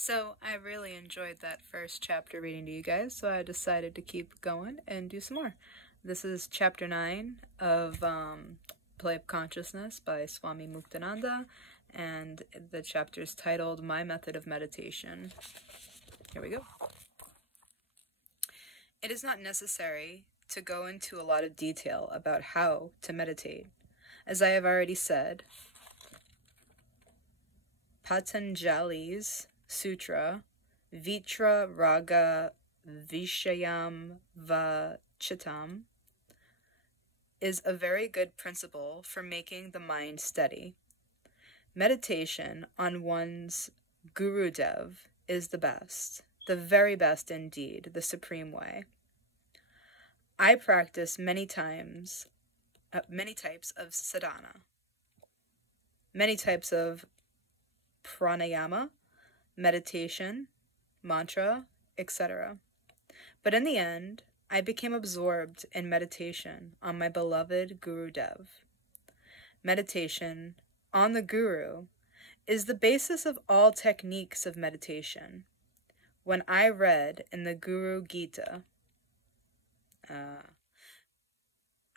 So I really enjoyed that first chapter reading to you guys, so I decided to keep going and do some more. This is chapter 9 of Play of Consciousness by Swami Muktananda, and the chapter is titled My Method of Meditation. Here we go. It is not necessary to go into a lot of detail about how to meditate. As I have already said, Patanjali's Sutra, Vitra Raga Vishayam Vachitam, is a very good principle for making the mind steady. Meditation on one's Gurudev is the best, the very best indeed, the supreme way. I practice many types of sadhana, many types of pranayama, meditation, mantra, etc. But in the end, I became absorbed in meditation on my beloved Gurudev. Meditation on the Guru is the basis of all techniques of meditation. When I read in the Guru Gita, I'm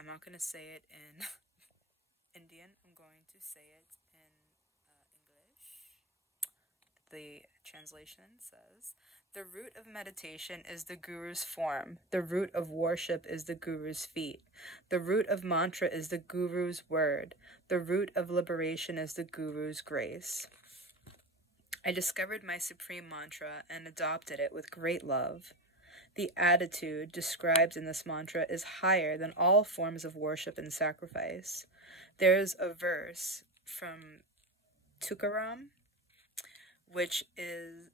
not going to say it in Indian, I'm going to say it in English. The translation says, "The root of meditation is the Guru's form. The root of worship is the Guru's feet. The root of mantra is the Guru's word. The root of liberation is the Guru's grace." I discovered my supreme mantra and adopted it with great love. The attitude described in this mantra is higher than all forms of worship and sacrifice. There's a verse from Tukaram, which is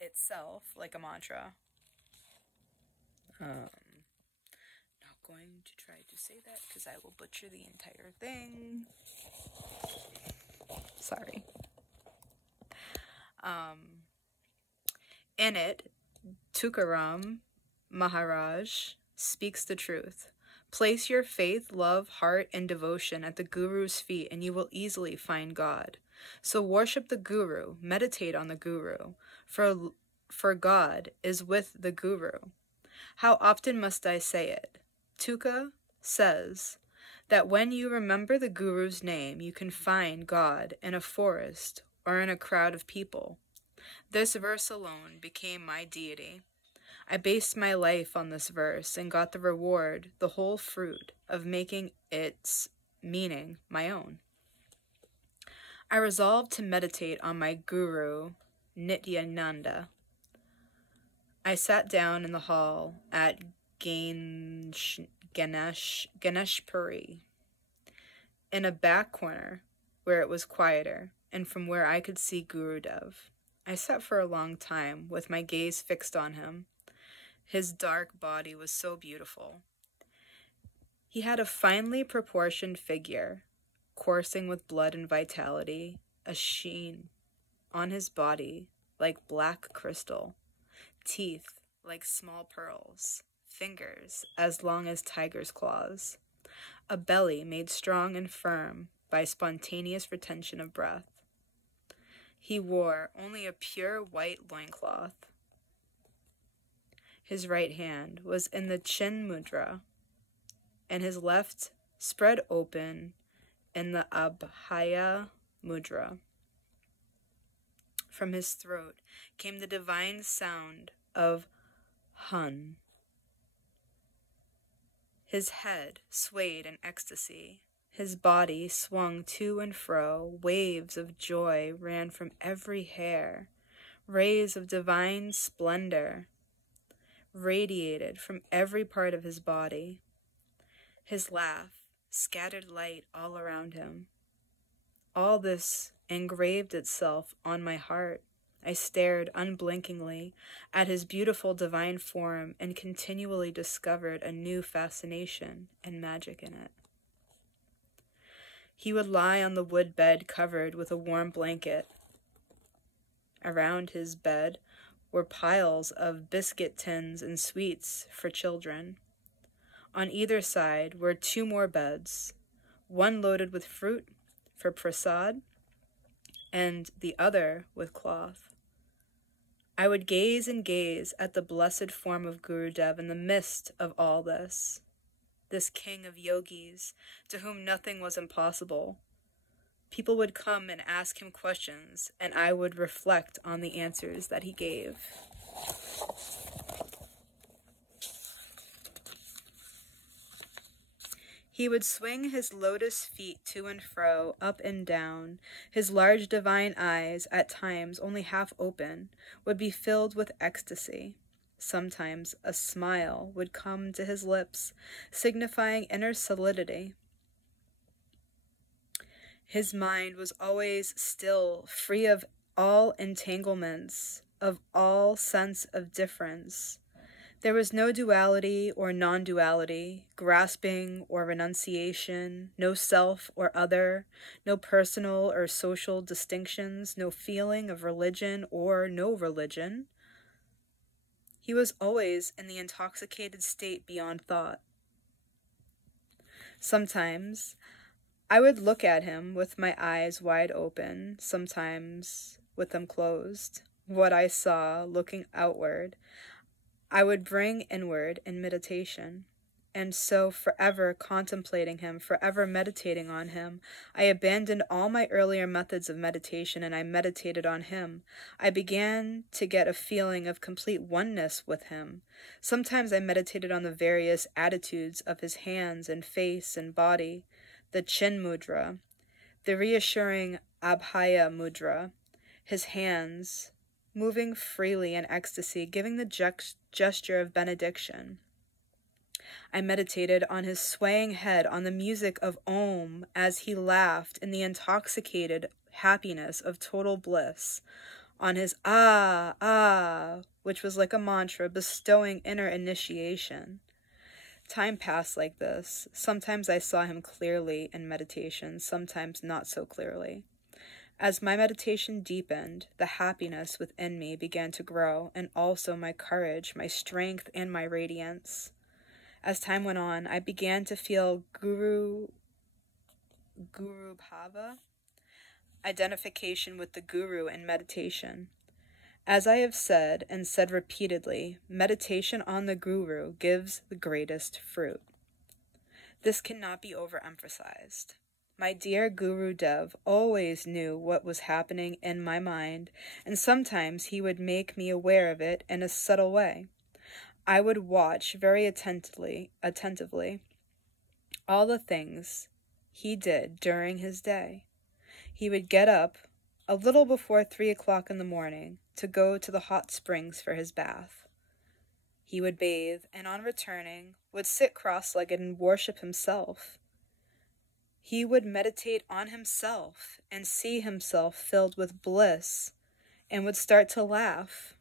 itself like a mantra. Not going to try to say that because I will butcher the entire thing. Sorry. In it, Tukaram Maharaj speaks the truth. Place your faith, love, heart, and devotion at the Guru's feet, and you will easily find God. So worship the Guru, meditate on the Guru, for God is with the Guru. How often must I say it? Tuka says that when you remember the Guru's name, you can find God in a forest or in a crowd of people. This verse alone became my deity. I based my life on this verse and got the reward, the whole fruit, of making its meaning my own. I resolved to meditate on my Guru, Nityananda. I sat down in the hall at Ganeshpuri, in a back corner where it was quieter and from where I could see Gurudev. I sat for a long time with my gaze fixed on him. His dark body was so beautiful. He had a finely proportioned figure, coursing with blood and vitality, a sheen on his body like black crystal, teeth like small pearls, fingers as long as tiger's claws, a belly made strong and firm by spontaneous retention of breath. He wore only a pure white loincloth. His right hand was in the chin mudra, and his left spread open in the abhaya mudra. From his throat came the divine sound of Hun. His head swayed in ecstasy. His body swung to and fro. Waves of joy ran from every hair. Rays of divine splendor radiated from every part of his body. His laugh scattered light all around him. All this engraved itself on my heart. I stared unblinkingly at his beautiful divine form and continually discovered a new fascination and magic in it. He would lie on the wood bed covered with a warm blanket. Around his bed were piles of biscuit tins and sweets for children. On either side were 2 more beds, one loaded with fruit for prasad, and the other with cloth. I would gaze and gaze at the blessed form of Gurudev in the midst of all this king of yogis, to whom nothing was impossible. People would come and ask him questions, and I would reflect on the answers that he gave. He would swing his lotus feet to and fro, up and down. His large divine eyes, at times only half open, would be filled with ecstasy. Sometimes a smile would come to his lips, signifying inner solidity. His mind was always still, free of all entanglements, of all sense of difference. There was no duality or non-duality, grasping or renunciation, no self or other, no personal or social distinctions, no feeling of religion or no religion. He was always in the intoxicated state beyond thought. Sometimes I would look at him with my eyes wide open, sometimes with them closed. What I saw, looking outward, I would bring inward in meditation, and so forever contemplating him, forever meditating on him, I abandoned all my earlier methods of meditation and I meditated on him. I began to get a feeling of complete oneness with him. Sometimes I meditated on the various attitudes of his hands and face and body, the chin mudra, the reassuring abhaya mudra, his hands moving freely in ecstasy, giving the gesture of benediction. I meditated on his swaying head, on the music of Om as he laughed in the intoxicated happiness of total bliss, on his ah, ah, which was like a mantra bestowing inner initiation. Time passed like this. Sometimes I saw him clearly in meditation, sometimes not so clearly. As my meditation deepened, the happiness within me began to grow, and also my courage, my strength, and my radiance. As time went on, I began to feel Guru Bhava, identification with the Guru in meditation. As I have said, and said repeatedly, meditation on the Guru gives the greatest fruit. This cannot be overemphasized. My dear Guru Dev always knew what was happening in my mind, and sometimes he would make me aware of it in a subtle way. I would watch very attentively all the things he did during his day. He would get up a little before 3 o'clock in the morning to go to the hot springs for his bath. He would bathe, and on returning, would sit cross-legged and worship himself. He would meditate on himself and see himself filled with bliss and would start to laugh.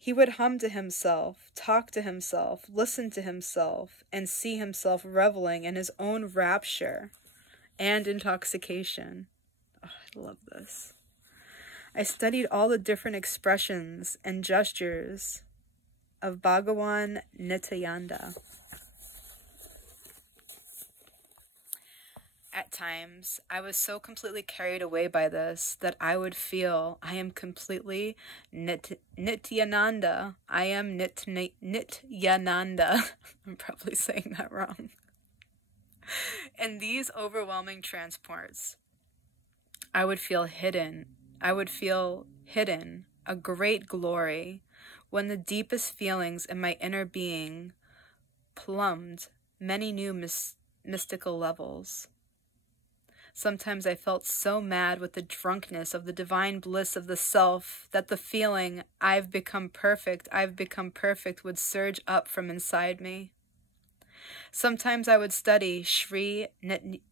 He would hum to himself, talk to himself, listen to himself, and see himself reveling in his own rapture and intoxication. Oh, I love this. I studied all the different expressions and gestures of Bhagawan Nityananda. At times, I was so completely carried away by this that I would feel I am completely Nityananda. I am Nityananda. I'm probably saying that wrong. In these overwhelming transports, I would feel hidden. I would feel hidden, a great glory, when the deepest feelings in my inner being plumbed many new mystical levels. Sometimes I felt so mad with the drunkenness of the divine bliss of the self that the feeling, I've become perfect, would surge up from inside me. Sometimes I would study Sri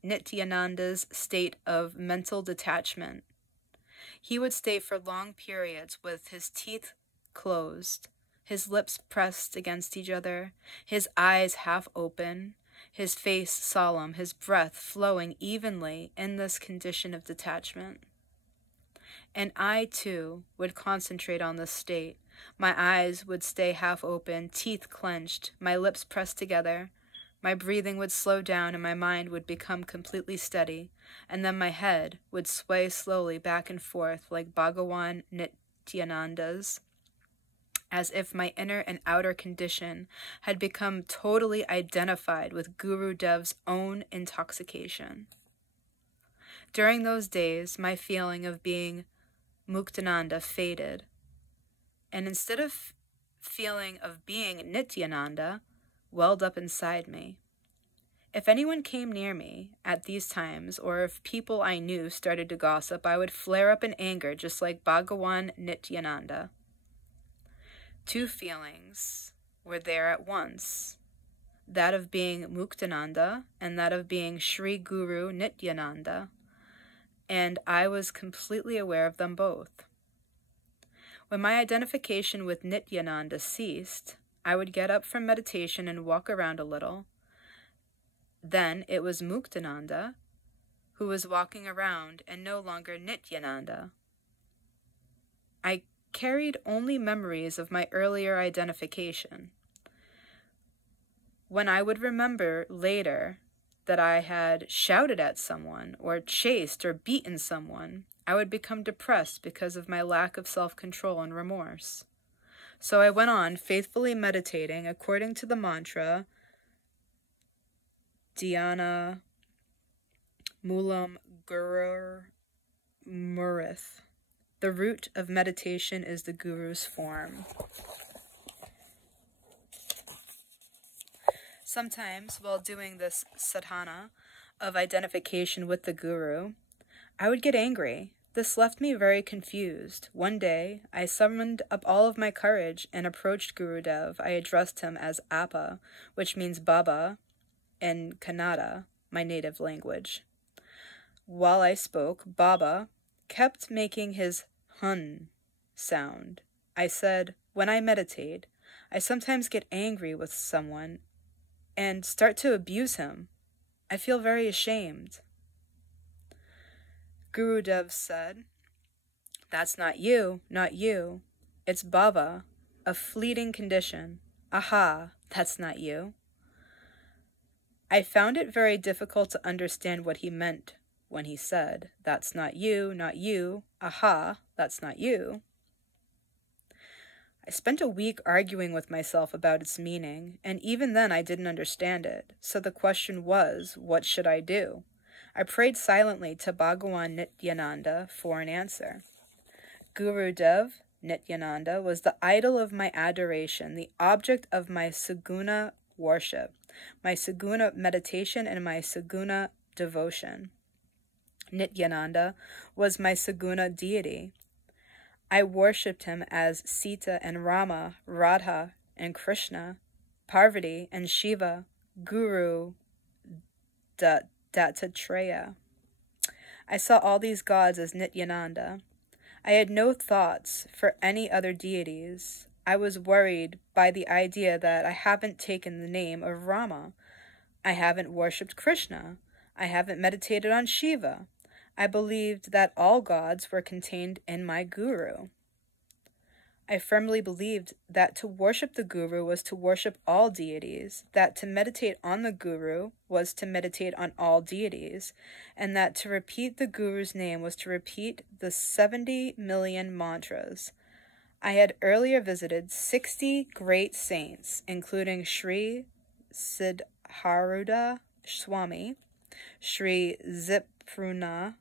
Nityananda's state of mental detachment. He would stay for long periods with his teeth closed, his lips pressed against each other, his eyes half open, his face solemn, his breath flowing evenly in this condition of detachment. And I, too, would concentrate on this state. My eyes would stay half open, teeth clenched, my lips pressed together. My breathing would slow down and my mind would become completely steady, and then my head would sway slowly back and forth like Bhagawan Nityanandas, as if my inner and outer condition had become totally identified with Guru Dev's own intoxication. During those days, my feeling of being Muktananda faded, and instead of feeling of being Nityananda welled up inside me. If anyone came near me at these times, or if people I knew started to gossip, I would flare up in anger just like Bhagawan Nityananda. Two feelings were there at once, that of being Muktananda and that of being Sri Guru Nityananda, and I was completely aware of them both. When my identification with Nityananda ceased, I would get up from meditation and walk around a little. Then it was Muktananda who was walking around and no longer Nityananda. I carried only memories of my earlier identification. When I would remember later that I had shouted at someone or chased or beaten someone, I would become depressed because of my lack of self-control and remorse. So I went on faithfully meditating according to the mantra, Dhyana Mulam Gurur Murith. The root of meditation is the Guru's form. Sometimes, while doing this sadhana of identification with the Guru, I would get angry. This left me very confused. One day, I summoned up all of my courage and approached Gurudev. I addressed him as Appa, which means Baba in Kannada, my native language. While I spoke, Baba kept making his hun sound. I said, when I meditate, I sometimes get angry with someone and start to abuse him. I feel very ashamed. Gurudev said, that's not you, not you. It's bhava, a fleeting condition. Aha, that's not you. I found it very difficult to understand what he meant when he said, that's not you, not you. Aha, that's not you. I spent a week arguing with myself about its meaning, and even then I didn't understand it. So the question was, what should I do? I prayed silently to Bhagawan Nityananda for an answer. Gurudev Nityananda was the idol of my adoration, the object of my saguna worship, my saguna meditation, and my saguna devotion. Nityananda was my saguna deity. I worshipped him as Sita and Rama, Radha and Krishna, Parvati and Shiva, Guru Dattatreya. I saw all these gods as Nityananda. I had no thoughts for any other deities. I was worried by the idea that I haven't taken the name of Rama. I haven't worshipped Krishna. I haven't meditated on Shiva. I believed that all gods were contained in my Guru. I firmly believed that to worship the Guru was to worship all deities, that to meditate on the Guru was to meditate on all deities, and that to repeat the Guru's name was to repeat the 70 million mantras. I had earlier visited 60 great saints, including Sri Siddharuda Swami, Sri Zipruna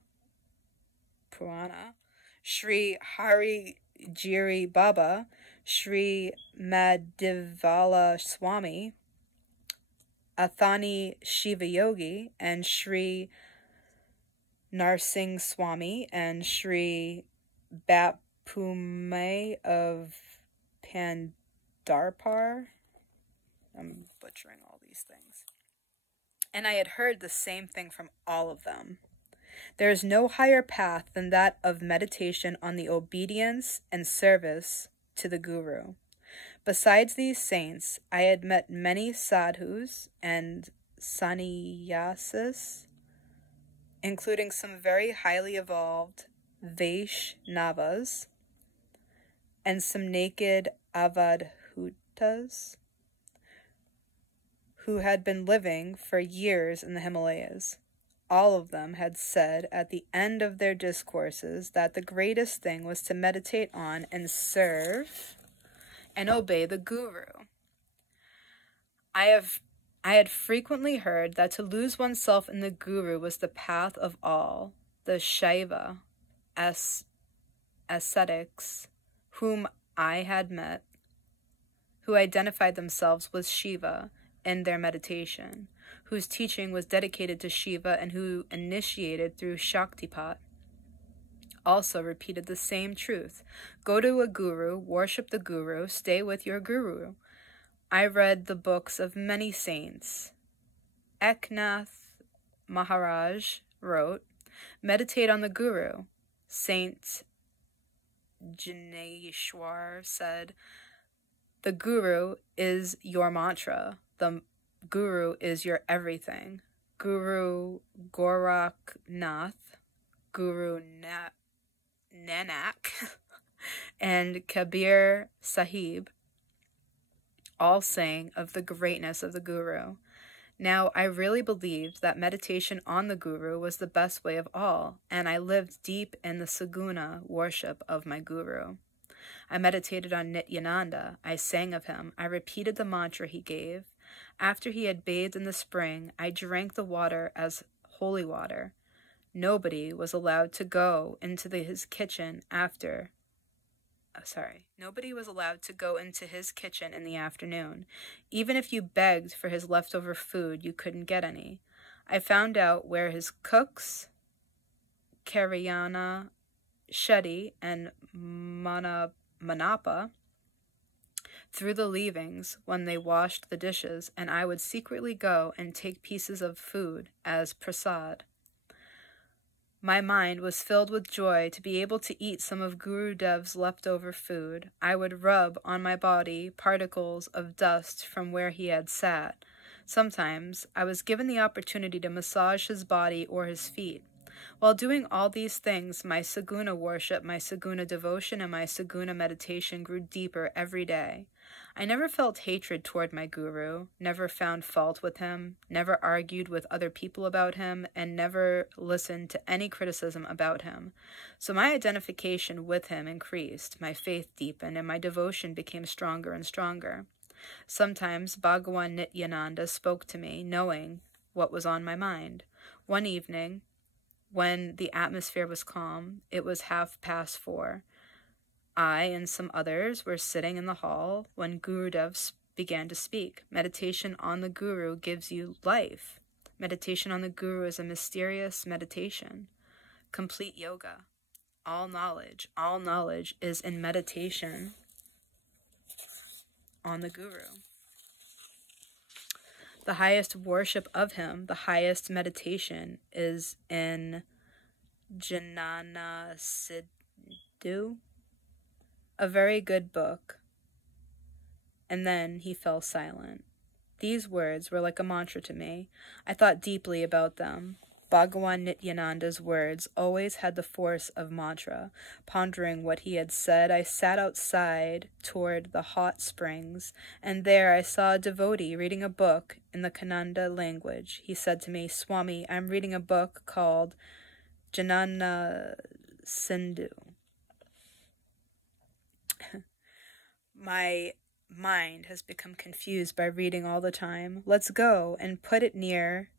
Purana, Sri Hari Jiri Baba, Sri Madhivala Swami, Athani Shiva Yogi, and Sri Narsingh Swami, and Sri Bapume of Pandarpar. I'm butchering all these things. And I had heard the same thing from all of them. There is no higher path than that of meditation on the obedience and service to the Guru. Besides these saints, I had met many sadhus and sannyasis, including some very highly evolved Vaishnavas and some naked avadhutas who had been living for years in the Himalayas. All of them had said at the end of their discourses that the greatest thing was to meditate on and serve and obey the Guru. I had frequently heard that to lose oneself in the Guru was the path of all the Shaiva ascetics whom I had met, who identified themselves with Shiva in their meditation, whose teaching was dedicated to Shiva and who initiated through Shaktipat, also repeated the same truth. Go to a guru, worship the guru, stay with your guru. I read the books of many saints. Eknath Maharaj wrote, meditate on the guru. Saint Jineshwar said, the guru is your mantra. The guru is your everything. Guru Gorakhnath, Guru Nanak, and Kabir Sahib all sang of the greatness of the Guru. Now, I really believed that meditation on the Guru was the best way of all, and I lived deep in the Saguna worship of my Guru. I meditated on Nityananda. I sang of him. I repeated the mantra he gave. After he had bathed in the spring, I drank the water as holy water. Nobody was allowed to go into his kitchen Nobody was allowed to go into his kitchen in the afternoon. Even if you begged for his leftover food, you couldn't get any. I found out where his cooks, Karyana, Shetty, and Manapa, threw the leavings when they washed the dishes, and I would secretly go and take pieces of food as prasad. My mind was filled with joy to be able to eat some of Gurudev's leftover food. I would rub on my body particles of dust from where he had sat. Sometimes I was given the opportunity to massage his body or his feet. While doing all these things, my Saguna worship, my Saguna devotion, and my Saguna meditation grew deeper every day. I never felt hatred toward my Guru, never found fault with him, never argued with other people about him, and never listened to any criticism about him. So my identification with him increased, my faith deepened, and my devotion became stronger and stronger. Sometimes Bhagawan Nityananda spoke to me, knowing what was on my mind. One evening, when the atmosphere was calm, it was 4:30. I and some others were sitting in the hall when Gurudev began to speak. Meditation on the Guru gives you life. Meditation on the Guru is a mysterious meditation. Complete yoga. All knowledge is in meditation on the Guru. The highest worship of him, the highest meditation is in Jnana Siddhu, a very good book. And then he fell silent. These words were like a mantra to me. I thought deeply about them. Bhagawan Nityananda's words always had the force of mantra. Pondering what he had said, I sat outside toward the hot springs, and there I saw a devotee reading a book in the Kannada language. He said to me, "Swami, I'm reading a book called Jnana Sindhu." My mind has become confused by reading all the time. Let's go and put it near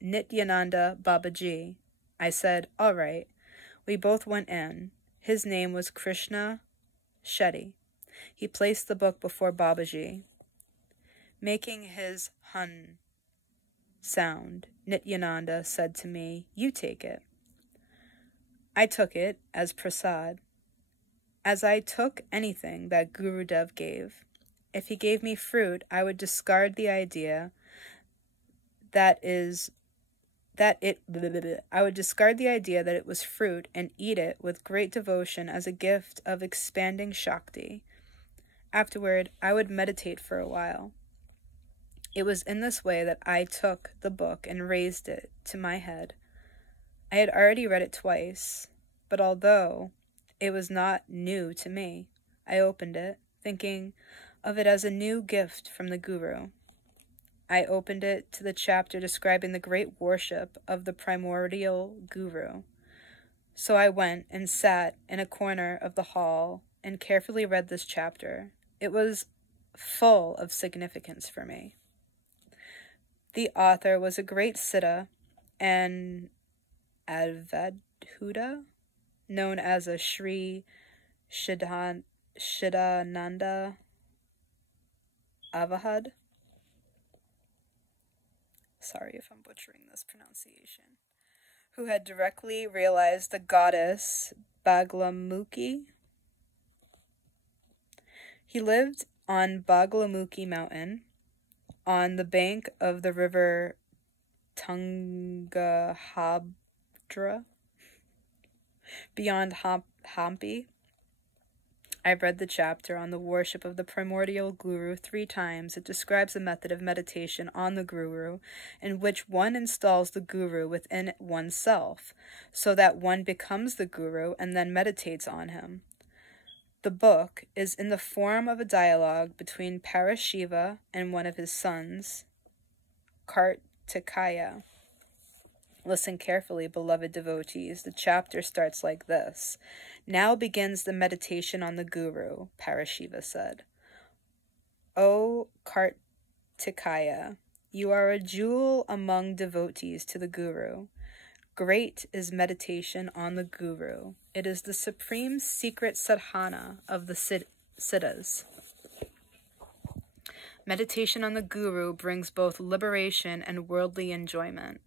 Nityananda Babaji. I said, all right. We both went in. His name was Krishna Shetty. He placed the book before Babaji. Making his hun sound, Nityananda said to me, you take it. I took it as prasad. As I took anything that Gurudev gave, if he gave me fruit, I would discard the idea that it was fruit and eat it with great devotion as a gift of expanding Shakti. Afterward, I would meditate for a while. It was in this way that I took the book and raised it to my head. I had already read it twice, but although it was not new to me, I opened it, thinking of it as a new gift from the Guru. I opened it to the chapter describing the great worship of the primordial guru. So I went and sat in a corner of the hall and carefully read this chapter. It was full of significance for me. The author was a great Siddha and Advaita, known as a Sri Siddhananda Avahad. Sorry if I'm butchering this pronunciation. Who had directly realized the goddess Baglamukhi. He lived on Baglamukhi mountain, on the bank of the river Tungahabdra, beyond Hampi. I've read the chapter on the worship of the primordial guru 3 times. It describes a method of meditation on the guru in which one installs the guru within oneself, so that one becomes the guru and then meditates on him. The book is in the form of a dialogue between Parashiva and one of his sons, Kartikaya. Listen carefully, beloved devotees. The chapter starts like this. Now begins the meditation on the Guru, Parashiva said. O Kartikaya, you are a jewel among devotees to the Guru. Great is meditation on the Guru. It is the supreme secret sadhana of the Siddhas. Meditation on the Guru brings both liberation and worldly enjoyment.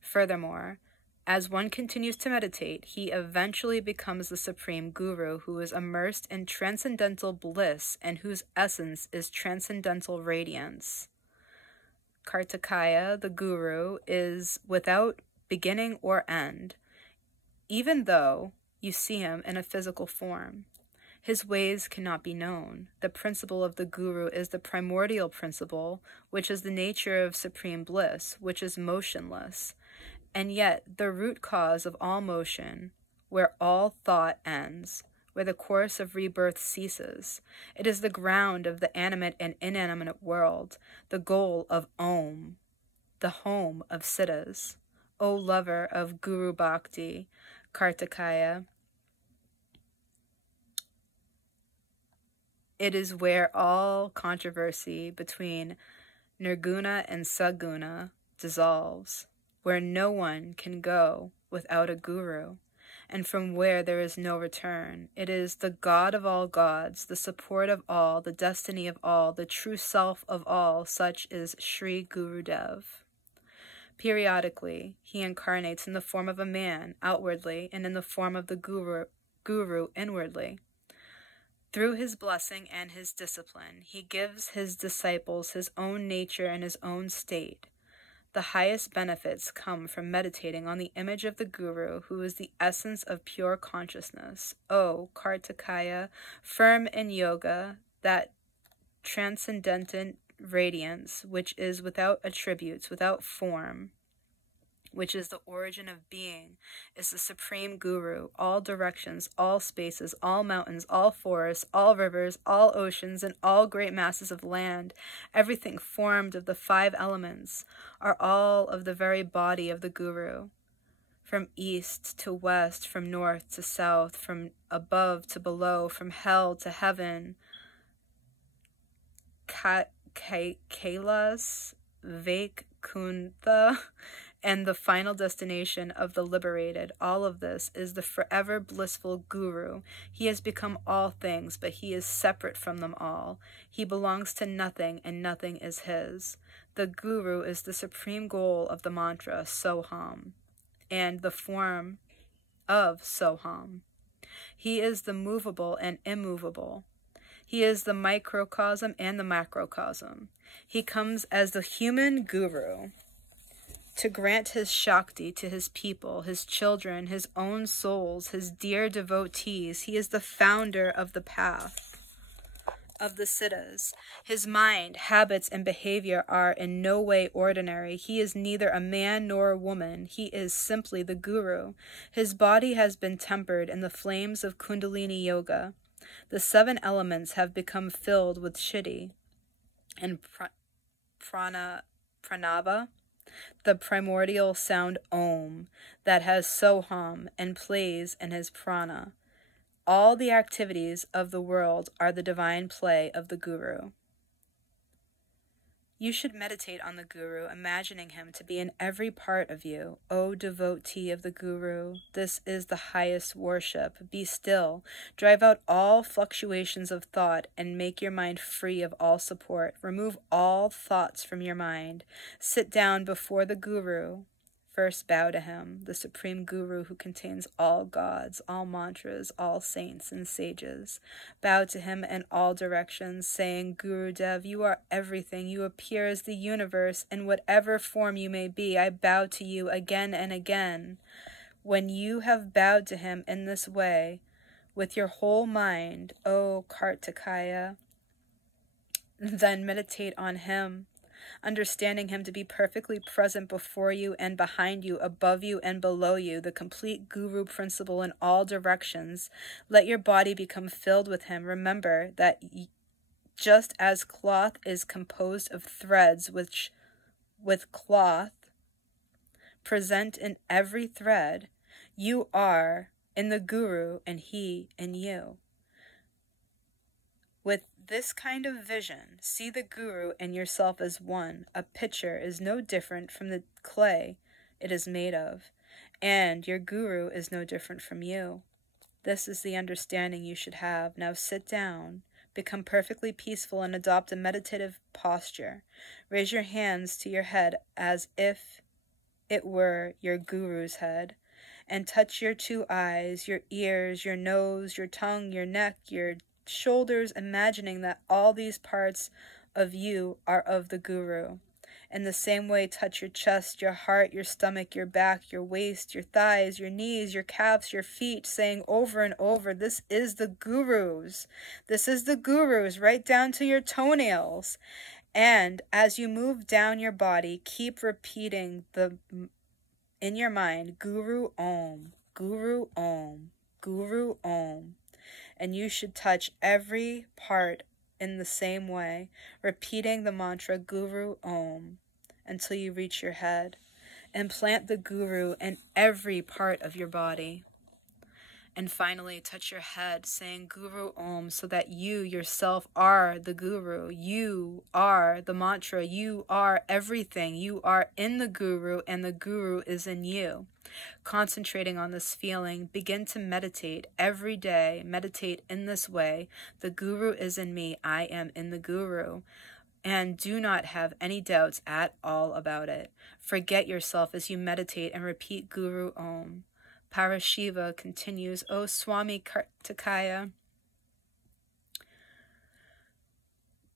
Furthermore, as one continues to meditate, he eventually becomes the supreme guru who is immersed in transcendental bliss and whose essence is transcendental radiance. Kartikaya, the guru, is without beginning or end, even though you see him in a physical form. His ways cannot be known. The principle of the guru is the primordial principle, which is the nature of supreme bliss, which is motionless, and yet the root cause of all motion, where all thought ends, where the course of rebirth ceases. It is the ground of the animate and inanimate world, the goal of Om, the home of Siddhas. O lover of Guru Bhakti, Kartikaya, it is where all controversy between Nirguna and Saguna dissolves, where no one can go without a guru, and from where there is no return. It is the God of all gods, the support of all, the destiny of all, the true self of all. Such is Sri Gurudev. Periodically, he incarnates in the form of a man, outwardly, and in the form of the guru inwardly. Through his blessing and his discipline, he gives his disciples his own nature and his own state. The highest benefits come from meditating on the image of the Guru, who is the essence of pure consciousness. O Kartikaya, firm in yoga, that transcendent radiance, which is without attributes, without form, which is the origin of being, is the supreme guru. All directions, all spaces, all mountains, all forests, all rivers, all oceans, and all great masses of land, everything formed of the 5 elements, are all of the very body of the guru. From east to west, from north to south, from above to below, from hell to heaven, Kailas, Vaikuntha, and the final destination of the liberated. All of this is the forever blissful Guru. He has become all things, but he is separate from them all. He belongs to nothing, and nothing is his. The Guru is the supreme goal of the mantra, Soham, and the form of Soham. He is the movable and immovable. He is the microcosm and the macrocosm. He comes as the human guru to grant his Shakti to his people, his children, his own souls, his dear devotees. He is the founder of the path of the Siddhas. His mind, habits, and behavior are in no way ordinary. He is neither a man nor a woman. He is simply the Guru. His body has been tempered in the flames of Kundalini Yoga. The 7 elements have become filled with Siddhi and pranava, the primordial sound Om, that has Soham and plays in his prana. All the activities of the world are the divine play of the Guru. You should meditate on the Guru, imagining him to be in every part of you. O devotee of the Guru, this is the highest worship. Be still, drive out all fluctuations of thought, and make your mind free of all support. Remove all thoughts from your mind. Sit down before the Guru. First bow to him, the supreme Guru who contains all gods, all mantras, all saints and sages. Bow to him in all directions, saying, Guru Dev, you are everything. You appear as the universe in whatever form you may be. I bow to you again and again. When you have bowed to him in this way, with your whole mind, O Kartikaya, then meditate on him, understanding him to be perfectly present before you and behind you, above you and below you, the complete Guru principle in all directions. Let your body become filled with him. Remember that just as cloth is composed of threads, which with cloth present in every thread, you are in the Guru and he in you. With this kind of vision, see the Guru and yourself as one. A pitcher is no different from the clay it is made of, and your Guru is no different from you. This is the understanding you should have. Now sit down, become perfectly peaceful, and adopt a meditative posture. Raise your hands to your head as if it were your Guru's head, and touch your two eyes, your ears, your nose, your tongue, your neck, your shoulders, imagining that all these parts of you are of the Guru. In the same way, touch your chest, your heart, your stomach, your back, your waist, your thighs, your knees, your calves, your feet, saying over and over, this is the Guru's. This is the Guru's, right down to your toenails. And as you move down your body, keep repeating in your mind, Guru Om, Guru Om, Guru Om. And you should touch every part in the same way, repeating the mantra Guru Om until you reach your head. Implant the Guru in every part of your body. And finally, touch your head, saying Guru Om, so that you yourself are the Guru. You are the mantra. You are everything. You are in the Guru, and the Guru is in you. Concentrating on this feeling, begin to meditate every day. Meditate in this way. The Guru is in me. I am in the Guru. And do not have any doubts at all about it. Forget yourself as you meditate and repeat Guru Om. Parashiva continues, O Swami Kartikaya,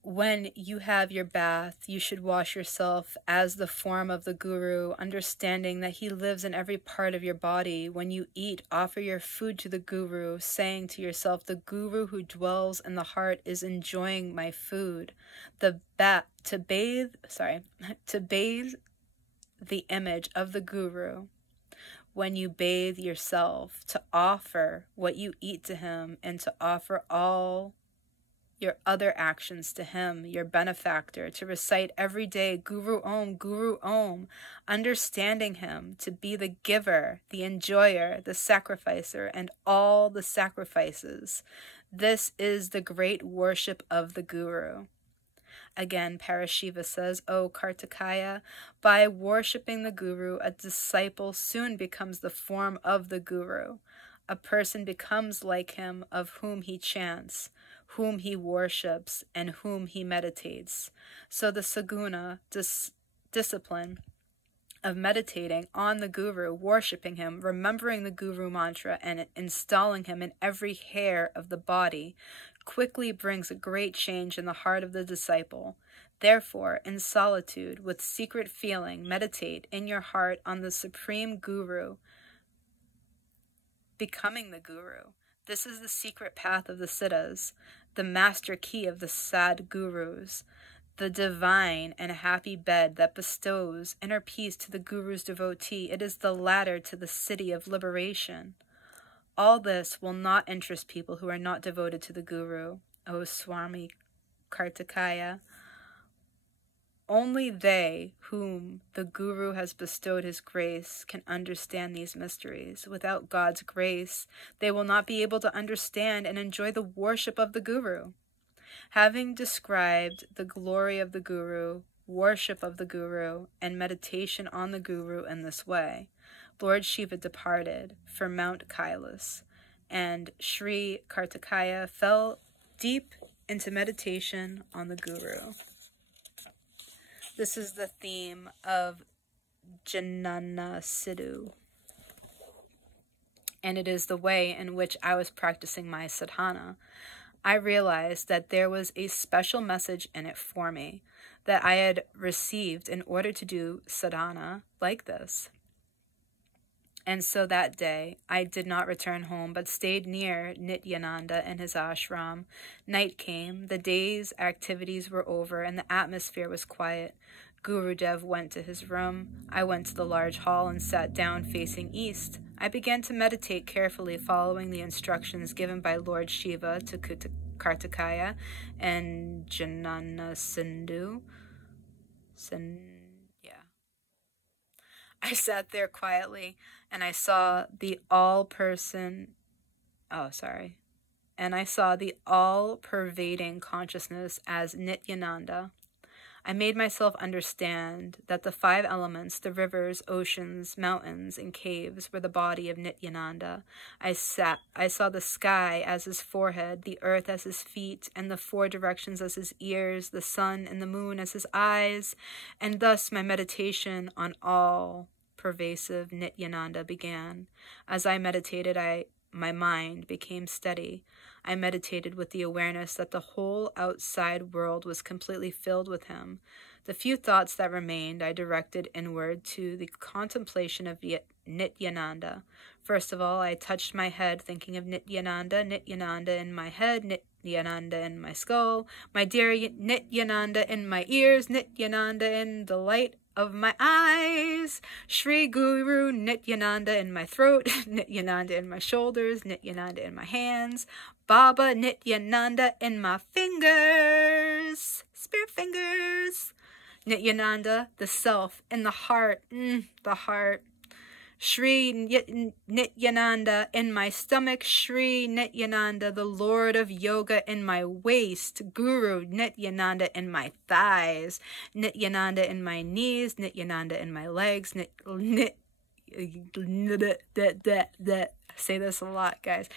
when you have your bath, you should wash yourself as the form of the Guru, understanding that he lives in every part of your body. When you eat, offer your food to the Guru, saying to yourself, the Guru who dwells in the heart is enjoying my food. To bathe the image of the Guru. When you bathe yourself, to offer what you eat to him, and to offer all your other actions to him, your benefactor, to recite every day Guru Om, understanding him to be the giver, the enjoyer, the sacrificer, and all the sacrifices. This is the great worship of the Guru. Again, Parashiva says, O Kartikaya, by worshipping the Guru, a disciple soon becomes the form of the Guru. A person becomes like him, of whom he chants, whom he worships, and whom he meditates. So the saguna, discipline of meditating on the Guru, worshipping him, remembering the Guru mantra, and installing him in every hair of the body, quickly brings a great change in the heart of the disciple. Therefore, in solitude, with secret feeling, meditate in your heart on the Supreme Guru, becoming the Guru. This is the secret path of the Siddhas, the master key of the Sadgurus, the divine and happy bed that bestows inner peace to the Guru's devotee. It is the ladder to the city of liberation. All this will not interest people who are not devoted to the Guru, O Swami Kartikaya. Only they whom the Guru has bestowed his grace can understand these mysteries. Without God's grace, they will not be able to understand and enjoy the worship of the Guru. Having described the glory of the Guru, worship of the Guru, and meditation on the Guru in this way, Lord Shiva departed for Mount Kailas, and Sri Kartikaya fell deep into meditation on the Guru. This is the theme of Jnana Sidhu, and it is the way in which I was practicing my sadhana. I realized that there was a special message in it for me that I had received in order to do sadhana like this. And so that day, I did not return home, but stayed near Nityananda in his ashram. Night came, the day's activities were over, and the atmosphere was quiet. Gurudev went to his room. I went to the large hall and sat down facing east. I began to meditate carefully, following the instructions given by Lord Shiva to Kartikaya and Jnana Sidhu. I sat there quietly, and I saw the all-pervading consciousness as Nityananda. I made myself understand that the 5 elements, the rivers, oceans, mountains, and caves, were the body of Nityananda. I saw the sky as his forehead, the earth as his feet, and the 4 directions as his ears, the sun and the moon as his eyes, and thus my meditation on all-pervasive Nityananda began. As I meditated, my mind became steady. I meditated with the awareness that the whole outside world was completely filled with him. The few thoughts that remained I directed inward to the contemplation of Nityananda. First of all, I touched my head, thinking of Nityananda, Nityananda in my head, Nityananda in my skull, my dear Nityananda in my ears, Nityananda in the light of my eyes, Sri Guru Nityananda in my throat, Nityananda in my shoulders, Nityananda in my hands, Baba Nityananda in my fingers, spirit fingers, Nityananda, the self, in the heart, the heart, Sri Nityananda in my stomach, Sri Nityananda, the Lord of Yoga, in my waist, Guru Nityananda in my thighs, Nityananda in my knees, Nityananda in my legs, say this a lot, guys,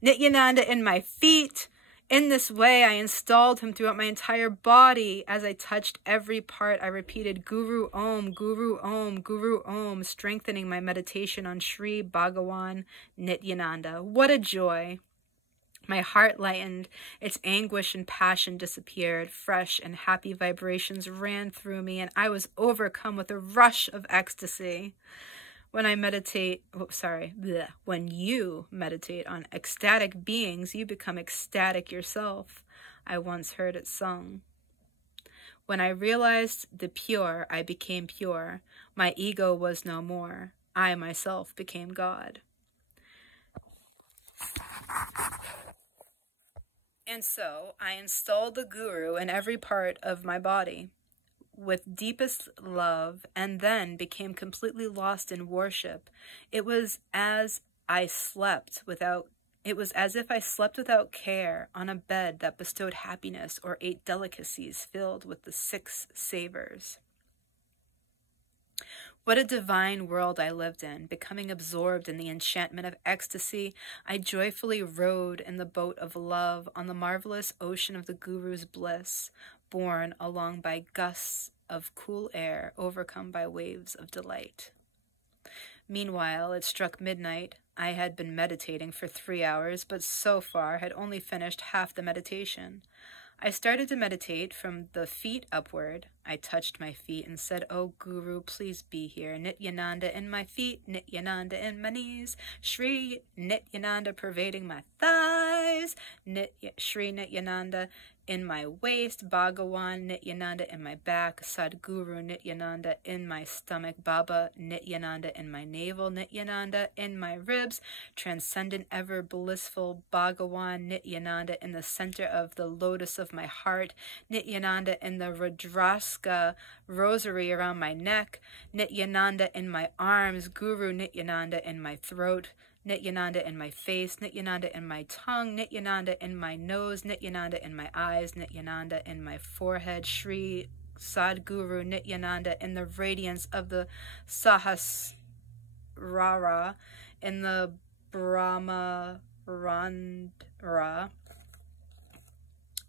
Nityananda in my feet. In this way, I installed him throughout my entire body. As I touched every part, I repeated Guru Om, Guru Om, Guru Om, strengthening my meditation on Sri Bhagawan Nityananda. What a joy! My heart lightened, its anguish and passion disappeared, fresh and happy vibrations ran through me, and I was overcome with a rush of ecstasy. When you meditate on ecstatic beings, you become ecstatic yourself. I once heard it sung. When I realized the pure, I became pure. My ego was no more. I myself became God. And so I installed the Guru in every part of my body with deepest love, and then became completely lost in worship. It was as if I slept without care on a bed that bestowed happiness, or ate delicacies filled with the 6 savors. What a divine world I lived in. Becoming absorbed in the enchantment of ecstasy, I joyfully rode in the boat of love on the marvelous ocean of the Guru's bliss, borne along by gusts of cool air, overcome by waves of delight. Meanwhile, it struck midnight. I had been meditating for 3 hours, but so far had only finished half the meditation. I started to meditate from the feet upward. I touched my feet and said, "Oh Guru, please be here. Nityananda in my feet, Nityananda in my knees, Sri Nityananda pervading my thighs, knees, Sri Nityananda in my waist, Bhagawan Nityananda in my back, Sadguru Nityananda in my stomach, Baba Nityananda in my navel, Nityananda in my ribs, transcendent ever blissful Bhagawan Nityananda in the center of the lotus of my heart, Nityananda in the Rudraska rosary around my neck, Nityananda in my arms, Guru Nityananda in my throat, Nityananda in my face, Nityananda in my tongue, Nityananda in my nose, Nityananda in my eyes, Nityananda in my forehead, Sri Sadguru Nityananda in the radiance of the Sahasrara, in the Brahmarandra.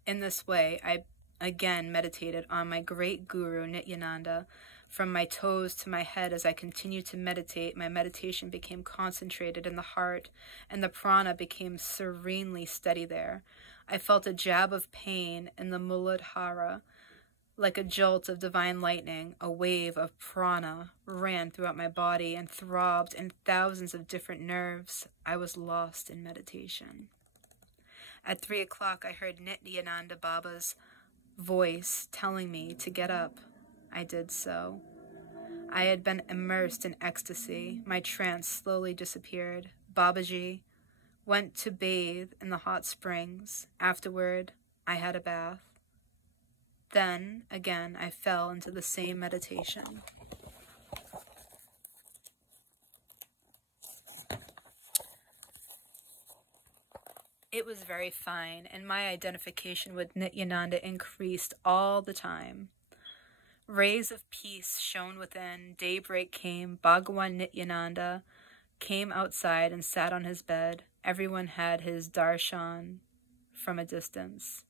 In this way, I again meditated on my great Guru Nityananda. From my toes to my head, as I continued to meditate, my meditation became concentrated in the heart, and the prana became serenely steady there. I felt a jab of pain in the Muladhara. Like a jolt of divine lightning, a wave of prana ran throughout my body and throbbed in thousands of different nerves. I was lost in meditation. At 3 o'clock, I heard Nityananda Baba's voice telling me to get up. I did so. I had been immersed in ecstasy. My trance slowly disappeared. Babaji went to bathe in the hot springs. Afterward, I had a bath. Then, again, I fell into the same meditation. It was very fine, and my identification with Nityananda increased all the time. Rays of peace shone within. Daybreak came. Bhagawan Nityananda came outside and sat on his bed. Everyone had his darshan from a distance.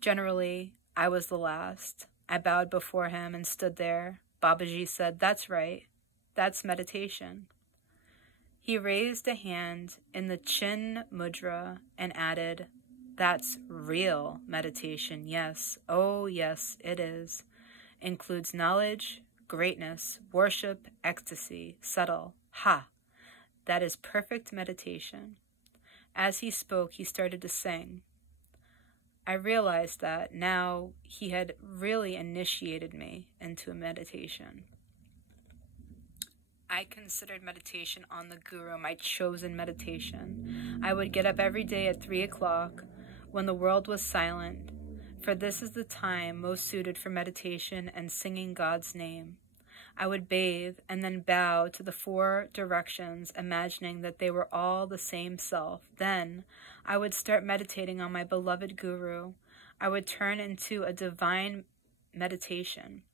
Generally, I was the last. I bowed before him and stood there. Babaji said, "That's right. That's meditation." He raised a hand in the Chin Mudra and added, "That's real meditation, yes. Oh, yes, it is. Includes knowledge, greatness, worship, ecstasy, subtle. Ha! That is perfect meditation." As he spoke, he started to sing. I realized that now he had really initiated me into a meditation. I considered meditation on the Guru my chosen meditation. I would get up every day at 3 o'clock when the world was silent, for this is the time most suited for meditation and singing God's name. I would bathe and then bow to the 4 directions, imagining that they were all the same self. Then I would start meditating on my beloved Guru. I would turn into a divine meditation.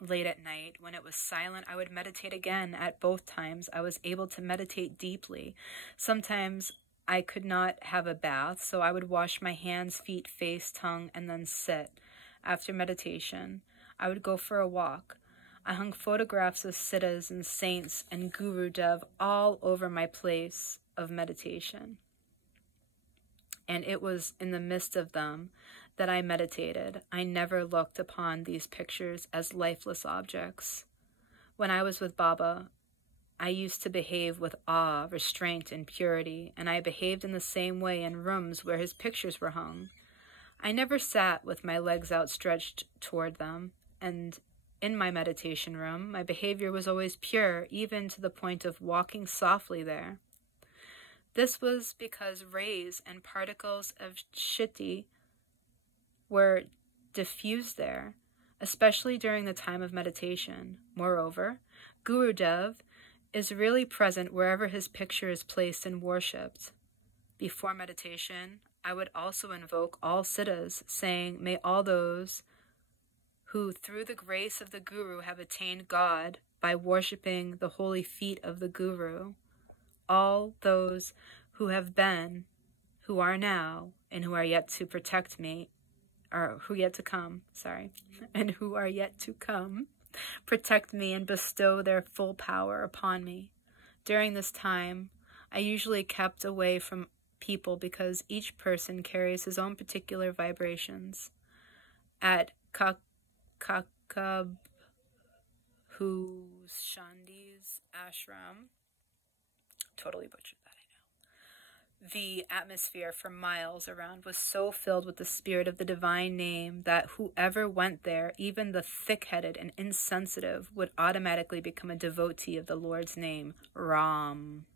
Late at night, when it was silent, I would meditate again. At both times, I was able to meditate deeply. Sometimes I could not have a bath, so I would wash my hands, feet, face, tongue, and then sit. After meditation, I would go for a walk. I hung photographs of siddhas and saints and Guru Dev all over my place of meditation. And it was in the midst of them that I meditated. I never looked upon these pictures as lifeless objects. When I was with Baba, I used to behave with awe, restraint, and purity, and I behaved in the same way in rooms where his pictures were hung. I never sat with my legs outstretched toward them, and in my meditation room, my behavior was always pure, even to the point of walking softly there. This was because rays and particles of Chitti were diffused there, especially during the time of meditation. Moreover, Guru Dev is really present wherever his picture is placed and worshipped. Before meditation, I would also invoke all siddhas, saying, "May all those who through the grace of the Guru have attained God by worshipping the holy feet of the Guru, all those who have been, who are now, and who are yet to protect me, or who yet to come, and who are yet to come, protect me and bestow their full power upon me." During this time, I usually kept away from people because each person carries his own particular vibrations. At Kakabhushandi's ashram, totally butchered that, I know, The atmosphere for miles around was so filled with the spirit of the divine name that whoever went there, even the thick-headed and insensitive, would automatically become a devotee of the Lord's name, Ram,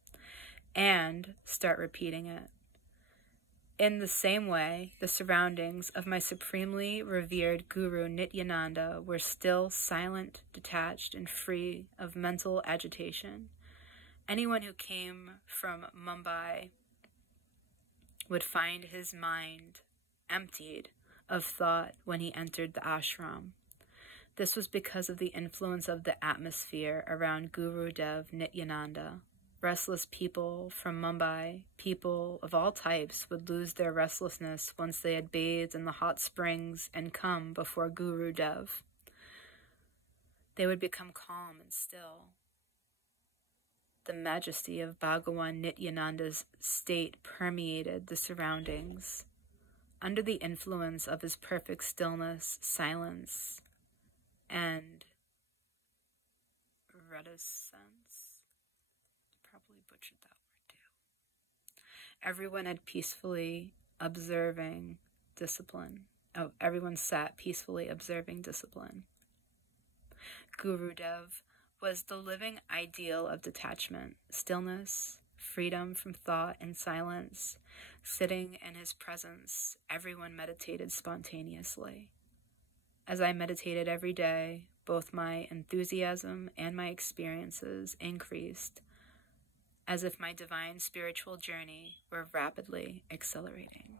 and start repeating it. In the same way, the surroundings of my supremely revered Guru Nityananda were still silent, detached, and free of mental agitation. Anyone who came from Mumbai would find his mind emptied of thought when he entered the ashram. This was because of the influence of the atmosphere around Gurudev Nityananda. Restless people from Mumbai, people of all types, would lose their restlessness once they had bathed in the hot springs and come before Gurudev. They would become calm and still. The majesty of Bhagawan Nityananda's state permeated the surroundings. Under the influence of his perfect stillness, silence, and reticence, probably butchered that word too. Everyone had peacefully observing discipline. Oh, everyone sat peacefully observing discipline. Gurudev was the living ideal of detachment, stillness, freedom from thought and silence. Sitting in his presence, everyone meditated spontaneously. As I meditated every day, both my enthusiasm and my experiences increased, as if my divine spiritual journey were rapidly accelerating.